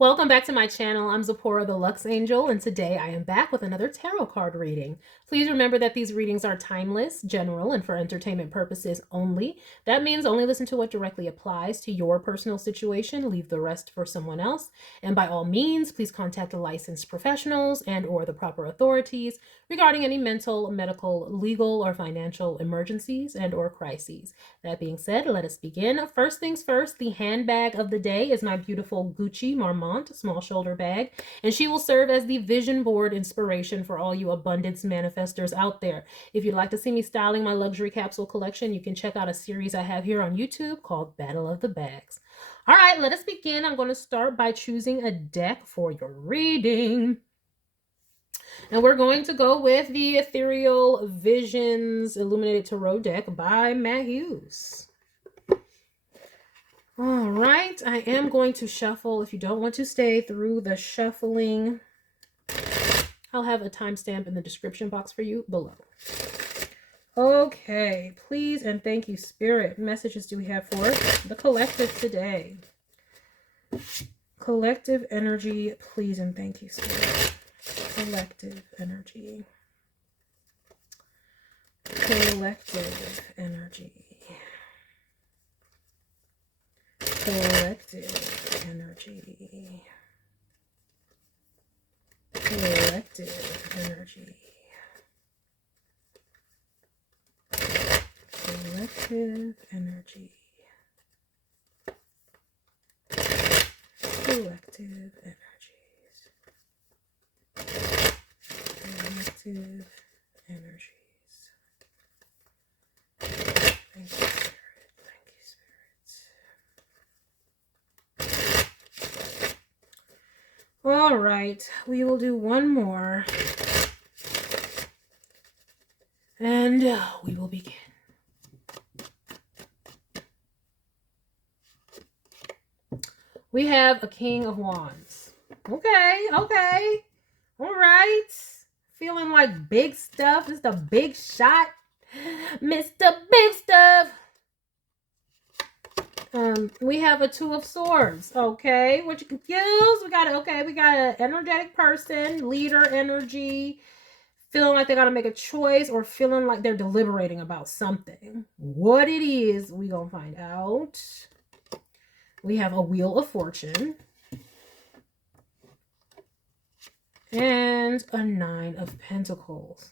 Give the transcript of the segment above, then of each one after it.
Welcome back to my channel. I'm Zipporah the Lux Angel, and today I am back with another tarot card reading. Please remember that these readings are timeless, general, and for entertainment purposes only. That means only listen to what directly applies to your personal situation, leave the rest for someone else. And by all means, please contact the licensed professionals and or the proper authorities regarding any mental, medical, legal, or financial emergencies and or crises. That being said, let us begin. First things first, the handbag of the day is my beautiful Gucci Marmont small shoulder bag, and she will serve as the vision board inspiration for all you abundance manifestors out there. If you'd like to see me styling my luxury capsule collection, you can check out a series I have here on YouTube called Battle of the Bags. All right, let us begin. I'm going to start by choosing a deck for your reading. And we're going to go with the Ethereal Visions Illuminated Tarot deck by Matt Hughes. All right, I am going to shuffle. If you don't want to stay through the shuffling, I'll have a timestamp in the description box for you below. Okay, please and thank you, Spirit. Messages do we have for the collective today? Collective energy, please and thank you, Spirit. Collective energy. Collective energy. Collective energy. Collective energy. Collective energy. Collective energies. Collective energies. Thank you, Spirit. Thank you, Spirit. All right, we will do one more. And we will begin. We have a King of Wands. Okay. All right. Feeling like big stuff. This is the big shot. Mr. Big Stuff. We have a Two of Swords. Okay. What you confused? We got an energetic person, leader energy, feeling like they got to make a choice or feeling like they're deliberating about something. What it is, we gonna find out. We have a Wheel of Fortune and a Nine of Pentacles.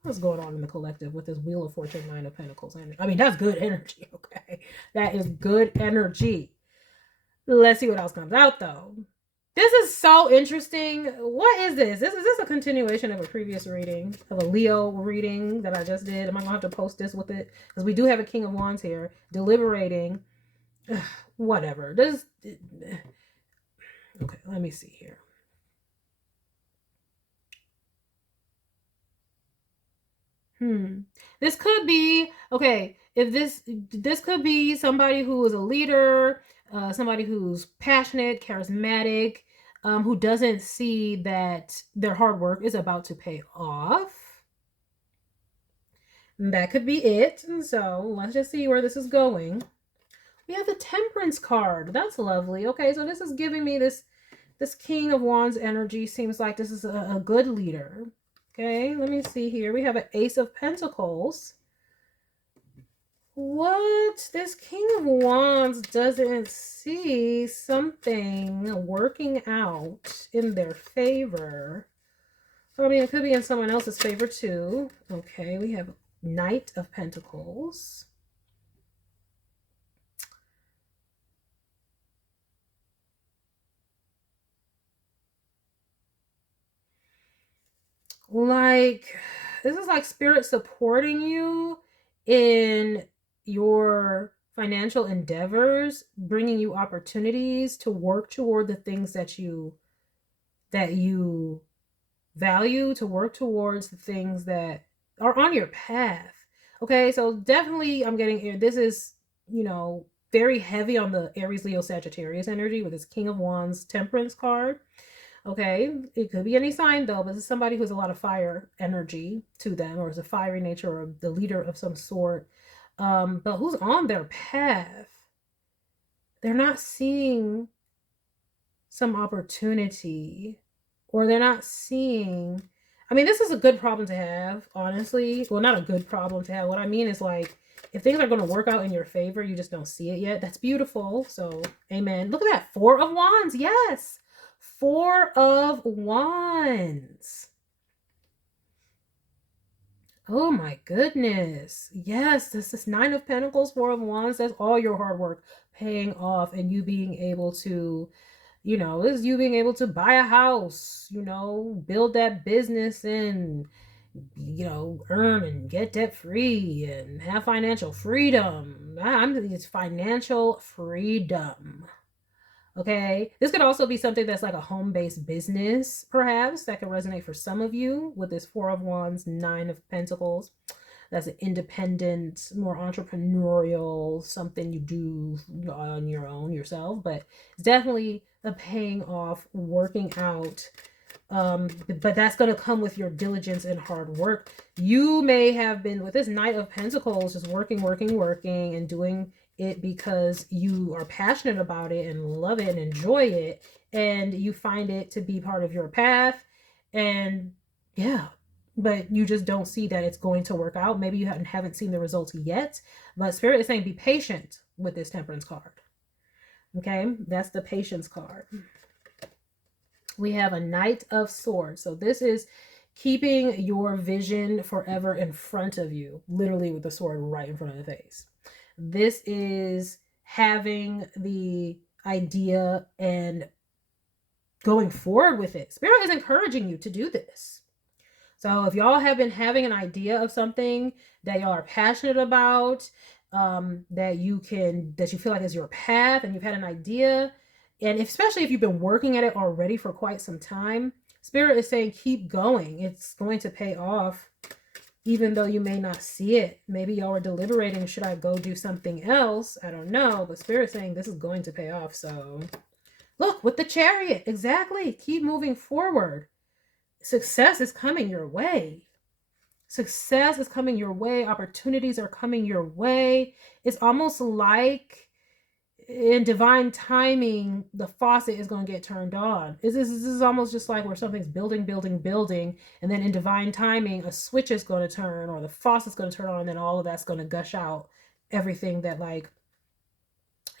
What's going on in the collective with this Wheel of Fortune, Nine of Pentacles? I mean, that's good energy, okay? That is good energy. Let's see what else comes out, though. This is so interesting. What is this? Is this a continuation of a previous reading, of a Leo reading that I just did? Am I going to have to post this with it? Because we do have a King of Wands here, deliberating. Whatever. Okay, let me see here. This could be, okay, if this could be somebody who is a leader, somebody who's passionate, charismatic, who doesn't see that their hard work is about to pay off. That could be it. And so let's just see where this is going. We have the Temperance card. That's lovely. Okay, so this is giving me this King of Wands energy. Seems like this is a good leader. Okay, let me see here. We have an Ace of Pentacles. What? This King of Wands doesn't see something working out in their favor. I mean, it could be in someone else's favor too. Okay, we have Knight of Pentacles. Like, this is like Spirit supporting you in your financial endeavors, bringing you opportunities to work toward the things that you value, to work towards the things that are on your path. Okay, so definitely I'm getting here. This is, very heavy on the Aries, Leo, Sagittarius energy with this King of Wands Temperance card. Okay, it could be any sign though, but it's somebody who has a lot of fire energy to them, or is a fiery nature, or the leader of some sort. But who's on their path? They're not seeing some opportunity, or they're not seeing. I mean, this is a good problem to have, honestly. Well, not a good problem to have. What I mean is, like, if things are going to work out in your favor, you just don't see it yet. That's beautiful. So, amen. Look at that. 4 of Wands. Yes. 4 of Wands. Oh my goodness. Yes, this is 9 of Pentacles, 4 of Wands. That's all your hard work paying off, and you being able to, you know, this is you being able to buy a house, you know, build that business and, you know, earn and get debt free and have financial freedom. It's financial freedom. Okay. This could also be something that's like a home-based business, perhaps, that could resonate for some of you with this 4 of Wands, 9 of Pentacles. That's an independent, more entrepreneurial, something you do on your own yourself, but it's definitely a paying off, working out. But that's going to come with your diligence and hard work. You may have been with this Knight of Pentacles, just working and doing it because you are passionate about it and love it and enjoy it, and you find it to be part of your path. And yeah, but you just don't see that it's going to work out. Maybe you haven't seen the results yet, but Spirit is saying be patient with this Temperance card. Okay, that's the Patience card. We have a Knight of Swords. So this is keeping your vision forever in front of you, literally with the sword right in front of the face. This is having the idea and going forward with it. Spirit is encouraging you to do this. So if y'all have been having an idea of something that y'all are passionate about, that you feel like is your path, and you've had an idea, and especially if you've been working at it already for quite some time, Spirit is saying keep going. It's going to pay off, even though you may not see it. Maybe y'all are deliberating, should I go do something else? I don't know, but Spirit is saying this is going to pay off. So look, with the Chariot, exactly. Keep moving forward. Success is coming your way. Success is coming your way. Opportunities are coming your way. It's almost like in divine timing, the faucet is going to get turned on. This is almost just like where something's building, and then in divine timing, a switch is going to turn, or the faucet's going to turn on, and then all of that's going to gush out everything that, like,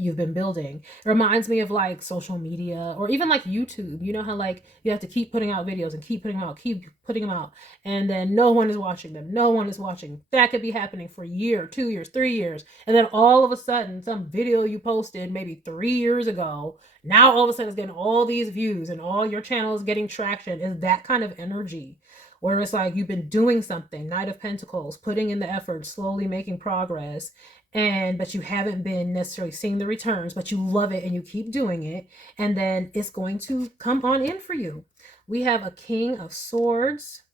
you've been building. It reminds me of like social media, or even like YouTube. You know how like you have to keep putting out videos and keep putting them out, and then no one is watching them. No one is watching. That could be happening for a year, 2 years, 3 years. And then all of a sudden, some video you posted maybe 3 years ago, now all of a sudden it's getting all these views and all your channel is getting traction. Is that kind of energy where it's like you've been doing something, Knight of Pentacles, putting in the effort, slowly making progress, but you haven't been necessarily seeing the returns, but you love it and you keep doing it, and then it's going to come on in for you. We have a King of Swords.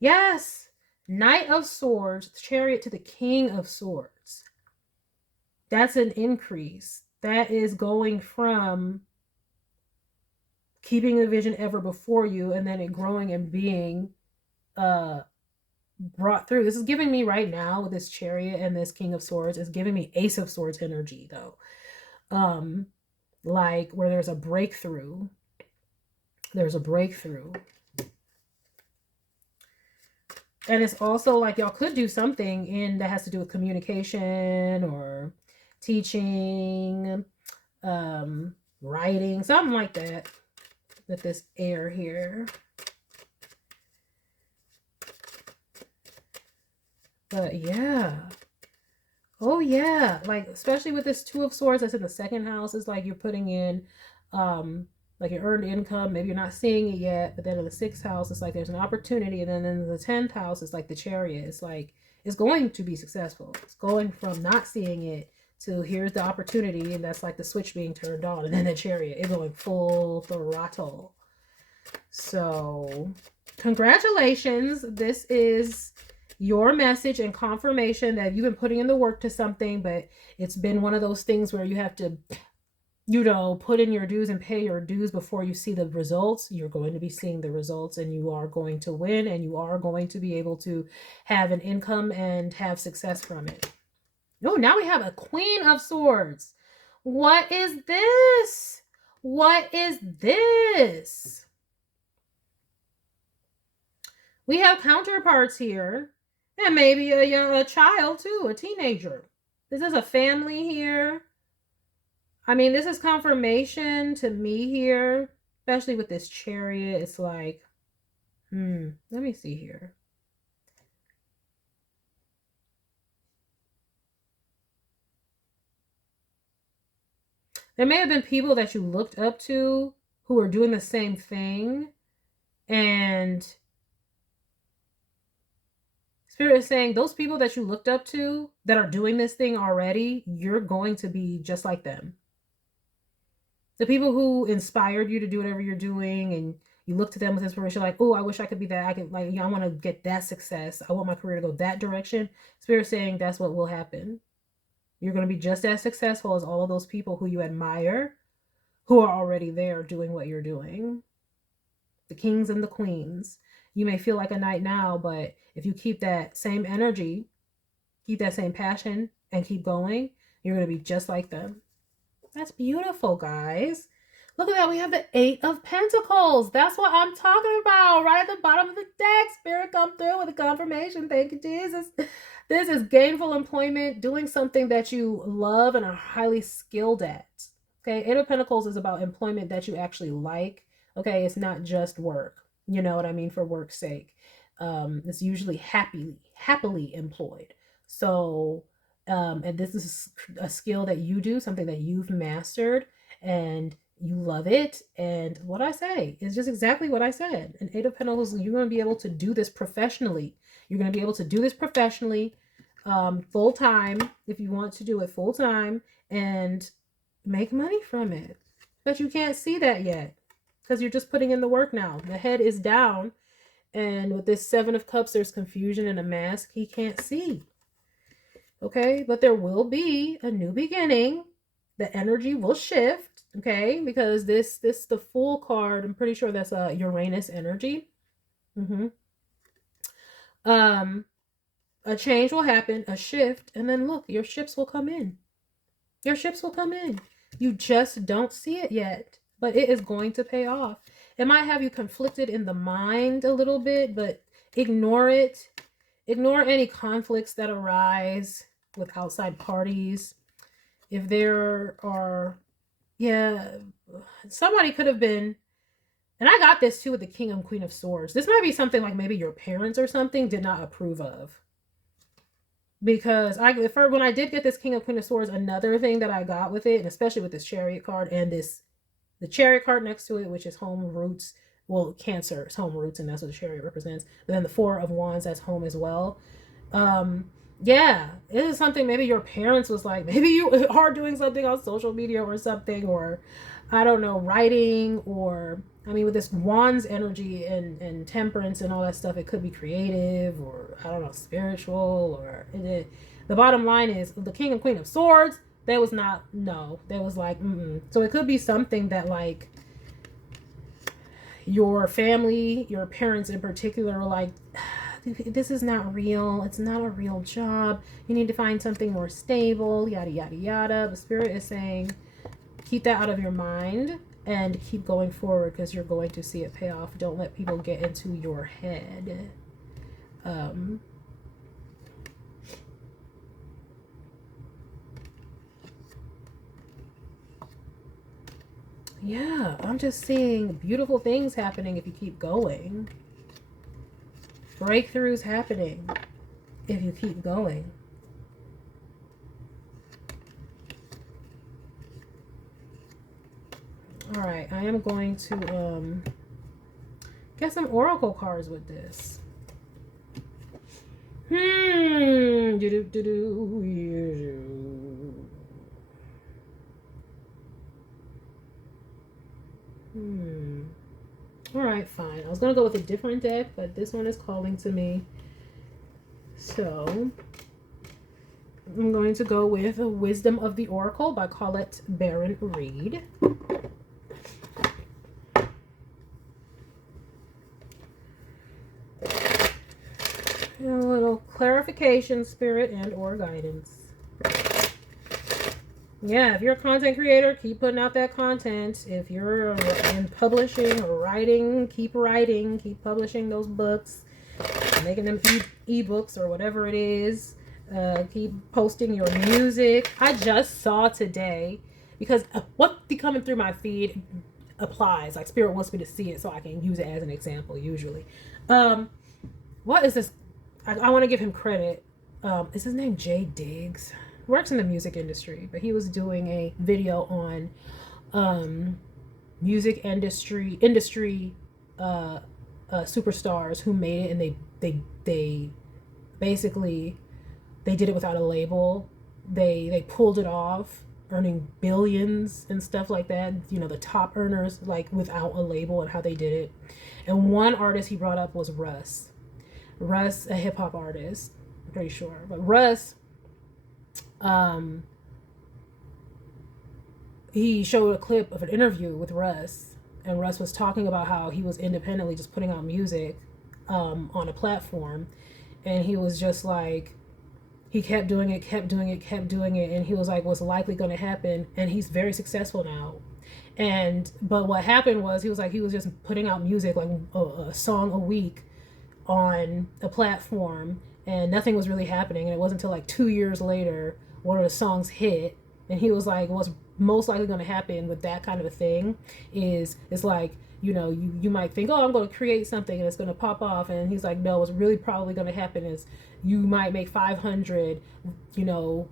Yes, Knight of Swords, Chariot to the King of Swords. That's an increase. That is going from keeping the vision ever before you, and then it growing and being brought through. This is giving me right now with this Chariot and this King of Swords, is giving me Ace of Swords energy though. Like where there's a breakthrough. There's a breakthrough. And it's also like y'all could do something that has to do with communication or teaching, writing, something like that with this air here. But yeah. Oh yeah. Like, especially with this Two of Swords that's in the second house, it's like you're putting in like your earned income. Maybe you're not seeing it yet, but then in the 6th house, it's like there's an opportunity. And then in the 10th house, it's like the Chariot. It's like it's going to be successful. It's going from not seeing it to here's the opportunity, and that's like the switch being turned on, and then the Chariot is going full throttle. So congratulations. This is your message and confirmation that you've been putting in the work to something, but it's been one of those things where you have to, you know, put in your dues and pay your dues before you see the results. You're going to be seeing the results, and you are going to win, and you are going to be able to have an income and have success from it. Oh, now we have a Queen of Swords. What is this? What is this? We have counterparts here. And maybe a child too, a teenager. This is a family here. I mean, this is confirmation to me here, especially with this chariot. It's like, let me see here. There may have been people that you looked up to who are doing the same thing. And Spirit is saying those people that you looked up to that are doing this thing already, you're going to be just like them. The people who inspired you to do whatever you're doing and you look to them with inspiration like, oh, I wish I could be that. I could, like, I want to get that success. I want my career to go that direction. Spirit saying that's what will happen. You're going to be just as successful as all of those people who you admire, who are already there doing what you're doing. The kings and the queens. You may feel like a knight now, but if you keep that same energy, keep that same passion, and keep going, you're going to be just like them. That's beautiful, guys. Look at that. We have the 8 of Pentacles. That's what I'm talking about. Right at the bottom of the deck. Spirit come through with a confirmation. Thank you, Jesus. This is gainful employment, doing something that you love and are highly skilled at. Okay, 8 of Pentacles is about employment that you actually like. Okay, it's not just work. You know what I mean? For work's sake. It's usually happily employed. So, and this is a skill that you do, something that you've mastered, and you love it. And what I say is just exactly what I said. An 8 of Pentacles, you're going to be able to do this professionally. You're going to be able to do this professionally, full time, if you want to do it full time, and make money from it. But you can't see that yet because you're just putting in the work now. The head is down. And with this 7 of Cups, there's confusion and a mask he can't see. Okay, but there will be a new beginning. The energy will shift, okay, because this the Fool card, I'm pretty sure that's a Uranus energy. A change will happen, a shift, and then look, your ships will come in. Your ships will come in. You just don't see it yet, but it is going to pay off. It might have you conflicted in the mind a little bit, but ignore it. Ignore any conflicts that arise with outside parties. If there are, somebody could have been, and I got this too with the King and Queen of Swords. This might be something like maybe your parents or something did not approve of. Because when I did get this King and Queen of Swords, another thing that I got with it, and especially with this Chariot card and the Chariot card next to it, which is home roots. Well, Cancer is home roots, and that's what the Chariot represents. But then the 4 of Wands, that's home as well. Yeah, it is something maybe your parents was like, maybe you are doing something on social media or something, or I don't know, writing, or I mean, with this Wands energy and temperance and all that stuff, it could be creative or I don't know, spiritual, or the bottom line is the King and Queen of Swords. That was not, no, that was like, So it could be something that like your family, your parents in particular, were like, this is not real. It's not a real job. You need to find something more stable, yada, yada, yada. The Spirit is saying, keep that out of your mind and keep going forward because you're going to see it pay off. Don't let people get into your head. Yeah, I'm just seeing beautiful things happening if you keep going. Breakthroughs happening if you keep going. All right, I am going to get some oracle cards with this. All right, fine. I was going to go with a different deck, but this one is calling to me. So I'm going to go with Wisdom of the Oracle by Colette Baron Reed. And a little clarification, spirit, and or guidance. Yeah, if you're a content creator, keep putting out that content. If you're in publishing or writing, keep publishing those books, making them ebooks or whatever it is. Keep posting your music. I just saw today, because what be coming through my feed applies. Like Spirit wants me to see it so I can use it as an example usually. What is this? I want to give him credit. Is his name Jay Diggs? Works in the music industry, but he was doing a video on music industry superstars who made it, and they basically they did it without a label. They pulled it off, earning billions and stuff like that. You know, the top earners, like without a label, and how they did it. And one artist he brought up was Russ. Russ, a hip hop artist, I'm pretty sure, but Russ. He showed a clip of an interview with Russ, and Russ was talking about how he was independently just putting out music on a platform, and he was just like, he kept doing it, and he was like, what's likely going to happen, and he's very successful now. But what happened was, he was like, he was just putting out music, like a song a week on a platform, and nothing was really happening. And it wasn't until like 2 years later one of the songs hit, and he was like, what's most likely going to happen with that kind of a thing is, it's like, you know, you might think, oh, I'm going to create something and it's going to pop off, and he's like, no, what's really probably going to happen is you might make 500, you know,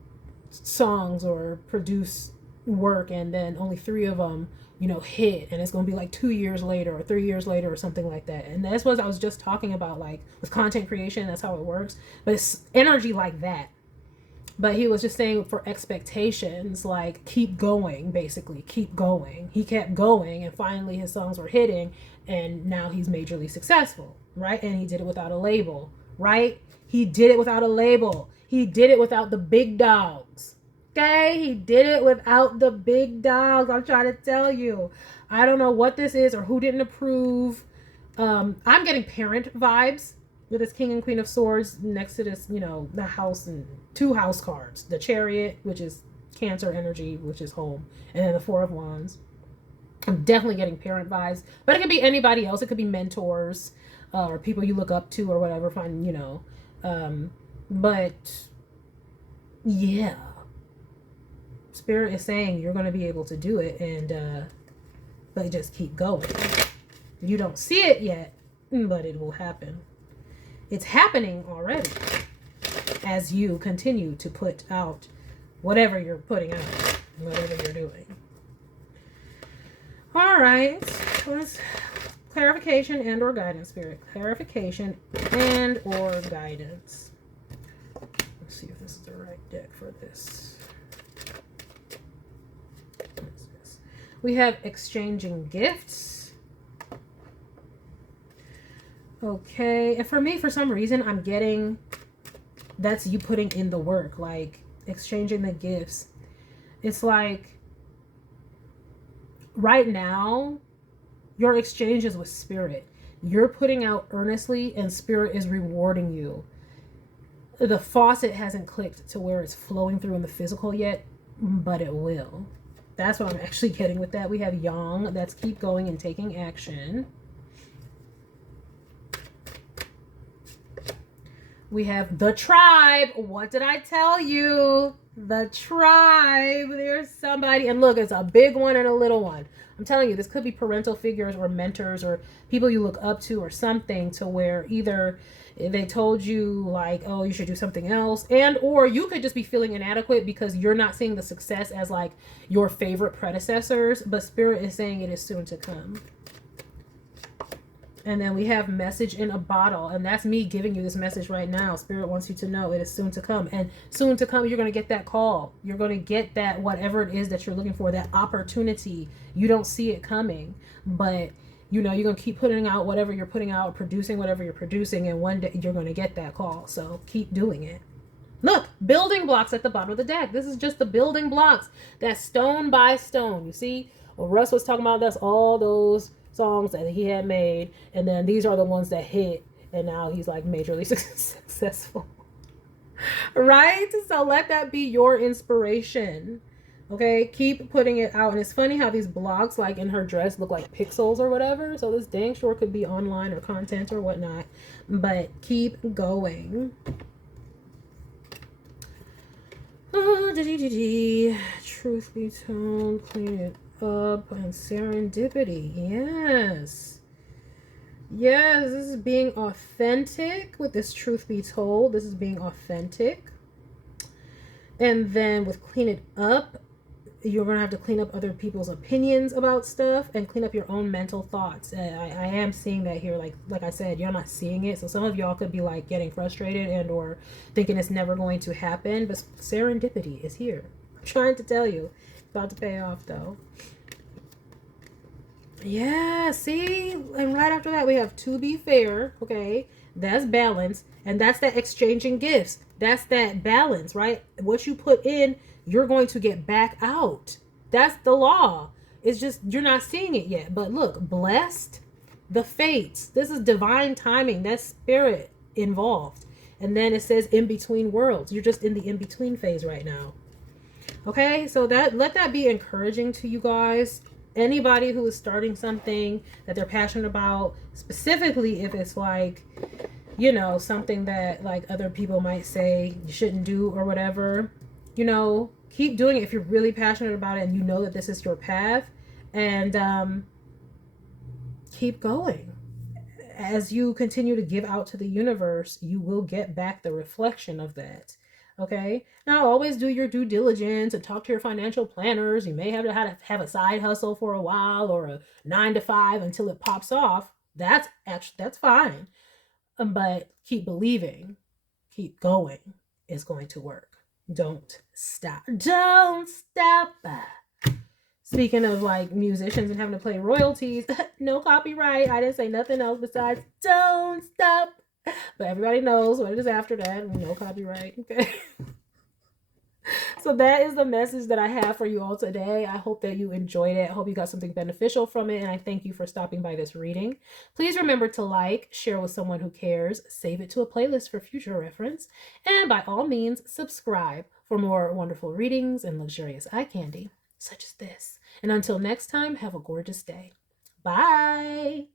songs or produce work, and then only 3 of them, you know, hit, and it's going to be like 2 years later or 3 years later or something like that. And that's what I was just talking about, like with content creation, that's how it works. But it's energy like that. But he was just saying, for expectations, like, keep going, basically, keep going. He kept going, and finally his songs were hitting, and now he's majorly successful, right? And he did it without a label, right? He did it without a label. He did it without the big dogs. Okay? He did it without the big dogs. I'm trying to tell you. I don't know what this is or who didn't approve. I'm getting parent vibes with this King and Queen of Swords next to this, you know, the house, and 2 house cards. The Chariot, which is Cancer energy, which is home. And then the 4 of Wands. I'm definitely getting parent vibes. But it could be anybody else. It could be mentors or people you look up to or whatever. Find, you know. But, yeah. Spirit is saying you're going to be able to do it. And, but just keep going. You don't see it yet, but it will happen. It's happening already as you continue to put out whatever you're putting out, whatever you're doing. All right. Let's clarification and or guidance, Spirit. Clarification and or guidance. Let's see if this is the right deck for this. What is this? We have exchanging gifts. Okay, and for me, for some reason, I'm getting that's you putting in the work, like exchanging the gifts. It's like right now, your exchange is with Spirit. You're putting out earnestly, and Spirit is rewarding you. The faucet hasn't clicked to where it's flowing through in the physical yet, but it will. That's what I'm actually getting with that. We have Yang, that's keep going and taking action. We have the tribe. What did I tell you? The tribe. There's somebody. And look, it's a big one and a little one. I'm telling you, this could be parental figures or mentors or people you look up to or something, to where either they told you like, oh, you should do something else, and or you could just be feeling inadequate because you're not seeing the success as like your favorite predecessors, but Spirit is saying it is soon to come. And then we have message in a bottle. And that's me giving you this message right now. Spirit wants you to know it is soon to come. And soon to come, you're going to get that call. You're going to get that whatever it is that you're looking for, that opportunity. You don't see it coming. But, you know, you're going to keep putting out whatever you're putting out, producing whatever you're producing. And one day you're going to get that call. So keep doing it. Look, building blocks at the bottom of the deck. This is just the building blocks. That's stone by stone. You see what Russ was talking about? That's all those songs that he had made, and then these are the ones that hit, and now he's like majorly successful. Right? So let that be your inspiration. Okay, keep putting it out. And it's funny how these blocks, like in her dress, look like pixels or whatever. So this dang sure could be online or content or whatnot. But keep going. Truth be told, clean it up, and serendipity. Yes. Yes, this is being authentic with this truth be told. This is being authentic. And then with clean it up, you're going to have to clean up other people's opinions about stuff and clean up your own mental thoughts. I am seeing that here. Like I said, you're not seeing it. So some of y'all could be like getting frustrated and or thinking it's never going to happen. But serendipity is here. I'm trying to tell you. It's about to pay off though. Yeah, see? And right after that, we have to be fair. Okay. That's balance. And that's that exchanging gifts. That's that balance, right? What you put in, you're going to get back out. That's the law. It's just you're not seeing it yet. But look, blessed, the fates. This is divine timing. That's spirit involved. And then it says in between worlds. You're just in the in between phase right now. Okay, so that let that be encouraging to you guys. Anybody who is starting something that they're passionate about, specifically if it's like, you know, something that like other people might say you shouldn't do or whatever, you know, keep doing it if you're really passionate about it and you know that this is your path, and keep going. As you continue to give out to the universe, you will get back the reflection of that. Okay. Now, always do your due diligence and talk to your financial planners. You may have to have a side hustle for a while or a 9 to 5 until it pops off. That's fine. But keep believing, keep going. It's going to work. Don't stop. Don't stop. Speaking of like musicians and having to play royalties, no copyright. I didn't say nothing else besides don't stop. But everybody knows what it is after that. No copyright. Okay. So that is the message that I have for you all today. I hope that you enjoyed it. I hope you got something beneficial from it. And I thank you for stopping by this reading. Please remember to like, share with someone who cares, save it to a playlist for future reference. And by all means, subscribe for more wonderful readings and luxurious eye candy such as this. And until next time, have a gorgeous day. Bye.